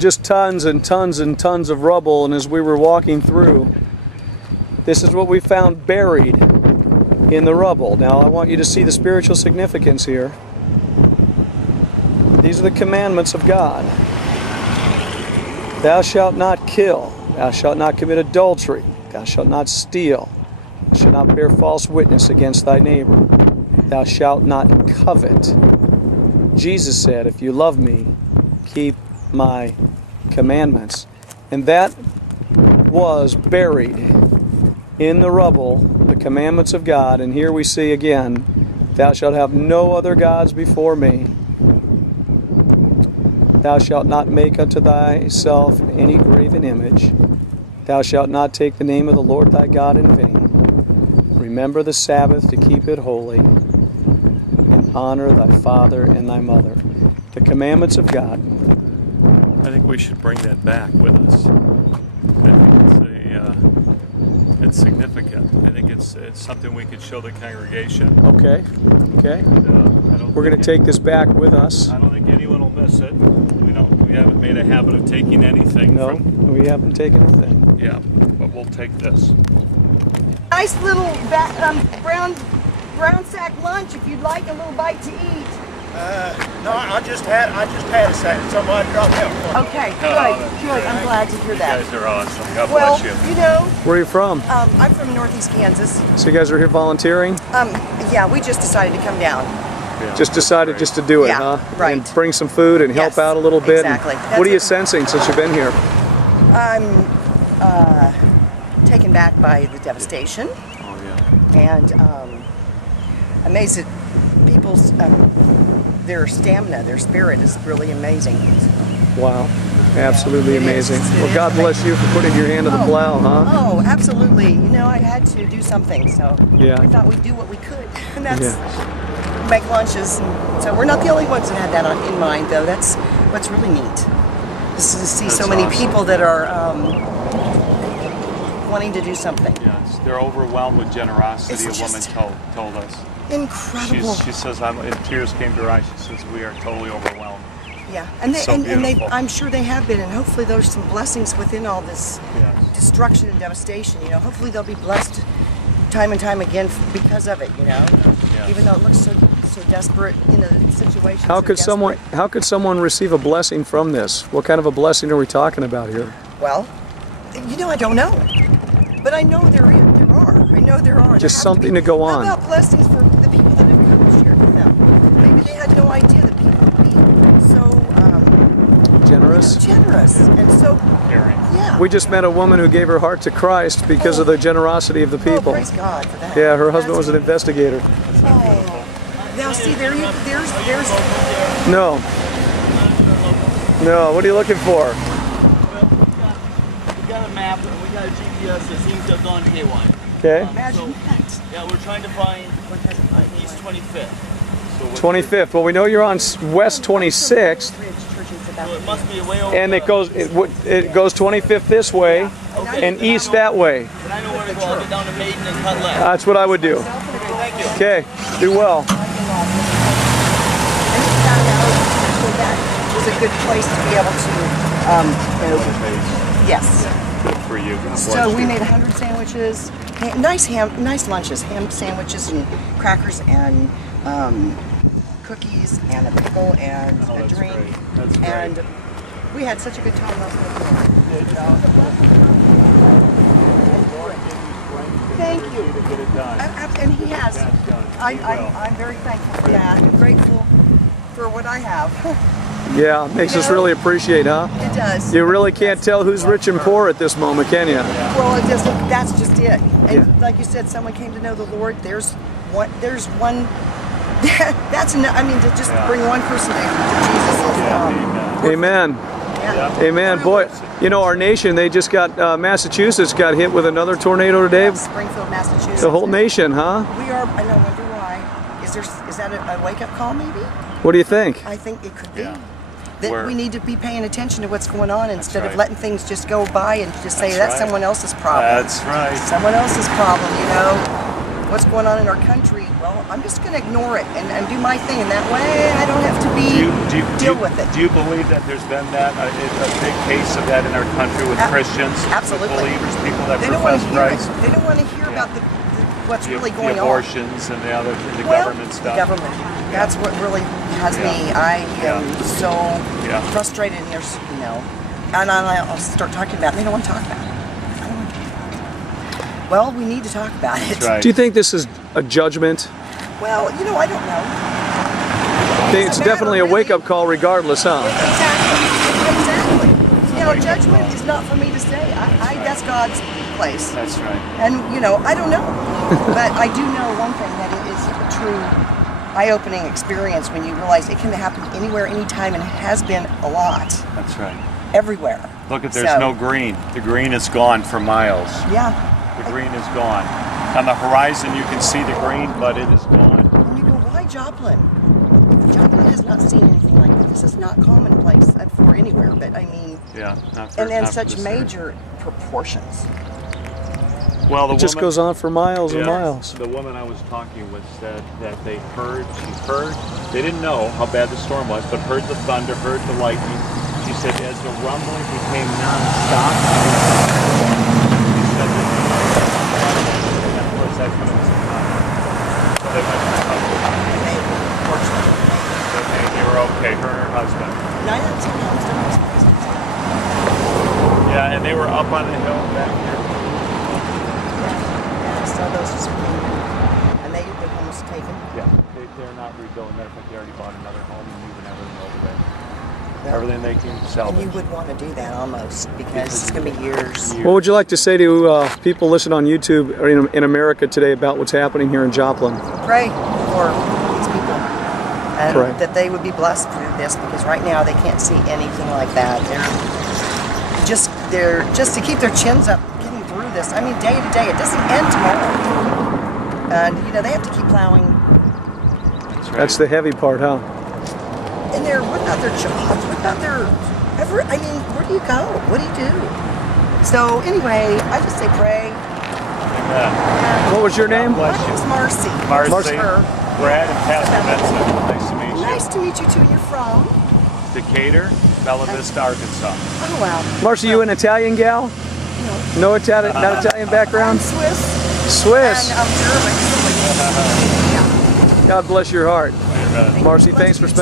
just tons and tons and tons of rubble, and as we were walking through, this is what we found buried in the rubble. Now I want you to see the spiritual significance here. These are the commandments of God. Thou shalt not kill. Thou shalt not commit adultery. Thou shalt not steal. Thou shalt not bear false witness against thy neighbor. Thou shalt not covet. Jesus said, if you love me, keep my commandments. And that was buried in the rubble, the commandments of God. And here we see again, thou shalt have no other gods before me. Thou shalt not make unto thyself any graven image. Thou shalt not take the name of the Lord thy God in vain. Remember the Sabbath to keep it holy. And honor thy father and thy mother. The commandments of God. I think we should bring that back with us. I think it's significant. I think it's something we could show the congregation. Okay. And, we're going to take this back with us. I don't think anyone will miss it. We haven't made a habit of taking anything. No, we haven't taken a thing. Yeah, but we'll take this. Nice little brown sack lunch if you'd like a little bite to eat. No, I just had a sack. Somebody dropped out. Okay, good. I'm glad to hear that. You guys are awesome. God Well, bless you. you know, Where are you from? I'm from Northeast Kansas. So you guys are here volunteering? Yeah, we just decided to come down. Yeah, Just decided just to do it, Yeah, huh? right. And bring some food and help Yes, out a little bit. exactly. And That's what are you it. sensing since you've been here? I'm taken back by the devastation Oh, yeah. and amazed at people's their stamina, their spirit is really amazing. Wow. Absolutely It is. amazing. It Well, is God bless you for putting your hand to the plow, huh? Oh, absolutely. You know, I had to do something, so Yeah. we thought we'd do what we could, and that's make lunches. And so we're not the only ones that had that in mind, though. That's what's really neat. Is to see so That's many awesome. people that are wanting to do something. Yes, they're overwhelmed with generosity. It's A woman just told us. Incredible. She says, tears came to her eyes. She says, we are totally overwhelmed. Yeah, and So they beautiful. I'm sure they have been, and hopefully there's some blessings within all this Yes. destruction and devastation. You know, hopefully they'll be blessed time and time again because of it. You know, even though it looks so desperate, you know, the situation. How could someone receive a blessing from this? What kind of a blessing are we talking about here? Well, you know, I don't know, but I know there are. I know there are. Just There have something be. to go on. How about blessings for the people that have come and shared with them? Maybe they had no idea that people would be so Generous? generous and so Caring. yeah. We just met a woman who gave her heart to Christ because of the generosity of the Oh, people. praise God for that. Yeah, her husband That's was an investigator. Oh. Now see, there's No. No, what are you looking for? We got a map and we got a GPS that seems to have gone haywire. Okay. imagine that. Yeah, we're trying to find East 25th. 25th. Well, we know you're on West 26th, So it must be way over. and it goes 25th this way and east that way. And I know where to go. I'll get down to Maiden and cut left. That's what I would do. Thank you. Okay. Do well. And we found out that was a good place to be able to, yes. Good for you. God bless So we you. made 100 sandwiches, nice lunches, ham sandwiches and crackers and cookies and a pickle and Oh, a that's drink. great. That's great. And we had such a good time last night. Thank you. To get it done. And he has. That's done. I'm very thankful for that and grateful for what I have. Yeah, makes us really appreciate, huh? It does. You really can't tell who's rich and poor at this moment, can you? Well, that's just it. And like you said, someone came to know the Lord. There's one. That's I mean, to just bring one person to Jesus is. Amen. Yeah. Amen. Boy, you know, our nation, they just got, Massachusetts got hit with another tornado today. Springfield, Massachusetts. The whole nation, huh? We are. I don't wonder why. Is that a wake up call? Maybe. What do you think? I think it could be. Yeah. That Where- we need to be paying attention to what's going on instead right. of letting things just go by and just say That's that's right. someone else's problem. That's right. Someone else's problem, you know. what's going on in our country, well, I'm just going to ignore it and do my thing, and that way I don't have to deal with it. Do you believe that there's been that a big case of that in our country with Christians, absolutely, with believers, people that they don't want profess to hear Christ? They don't want to hear about what's really going the abortions and the other government stuff. The government. That's what really has me. I am so frustrated, and there's and I'll start talking about it. They don't want to talk about it. I don't want to talk about it. Well, we need to talk about it. That's right. Do you think this is a judgment? Well, I don't know. I think it's definitely a wake-up call regardless, huh? Exactly. Judgment is not for me to say. That's God's place. That's right. And, I don't know. But I do know one thing, that it is a true eye-opening experience when you realize it can happen anywhere, anytime, and it has been a lot. That's right. Everywhere. Look, there's no green. The green is gone for miles. Yeah. The green is gone. On the horizon you can see the green, but it is gone. And you go, why Joplin? Joplin has not seen anything like this. This is not commonplace for anywhere, but I mean, not for, and not such for major proportions. Well, the It just goes on for miles and miles. The woman I was talking with said that she heard, they didn't know how bad the storm was, but heard the thunder, heard the lightning. She said as the rumbling became non-stop, she said that and of course that's when it was so they went to they were okay, her and her husband. 9 out of 10 homes don't experience it. Yeah, and they were up on the hill back here. Yeah, so those are and their home was taken. Yeah, they're not rebuilding. Matter of fact, they already bought another home and moving everything over there. Everything they can salvage. And you would want to do that almost, because it's going to be years. What would you like to say to people listening on YouTube or in America today about what's happening here in Joplin? Pray for these people, and Pray. that they would be blessed through this, because right now they can't see anything like that. They're just to keep their chins up, getting through this. I mean, day to day, it doesn't end tomorrow, and they have to keep plowing. That's right. That's the heavy part, huh? And they're without their jobs, without their where do you go? What do you do? So anyway, I just say pray. Amen. What was your name? My name's Marcy. Marcy. Brad and Pastor Benson. Nice to meet you. Nice to meet you too. And you're from? Decatur, Bella Vista, Arkansas. Oh wow. Marcy, you an Italian gal? No. No Italian, not Italian background? I'm Swiss. Swiss. And I'm German. Yeah. God bless your heart. Amen. Marcy, thanks for spending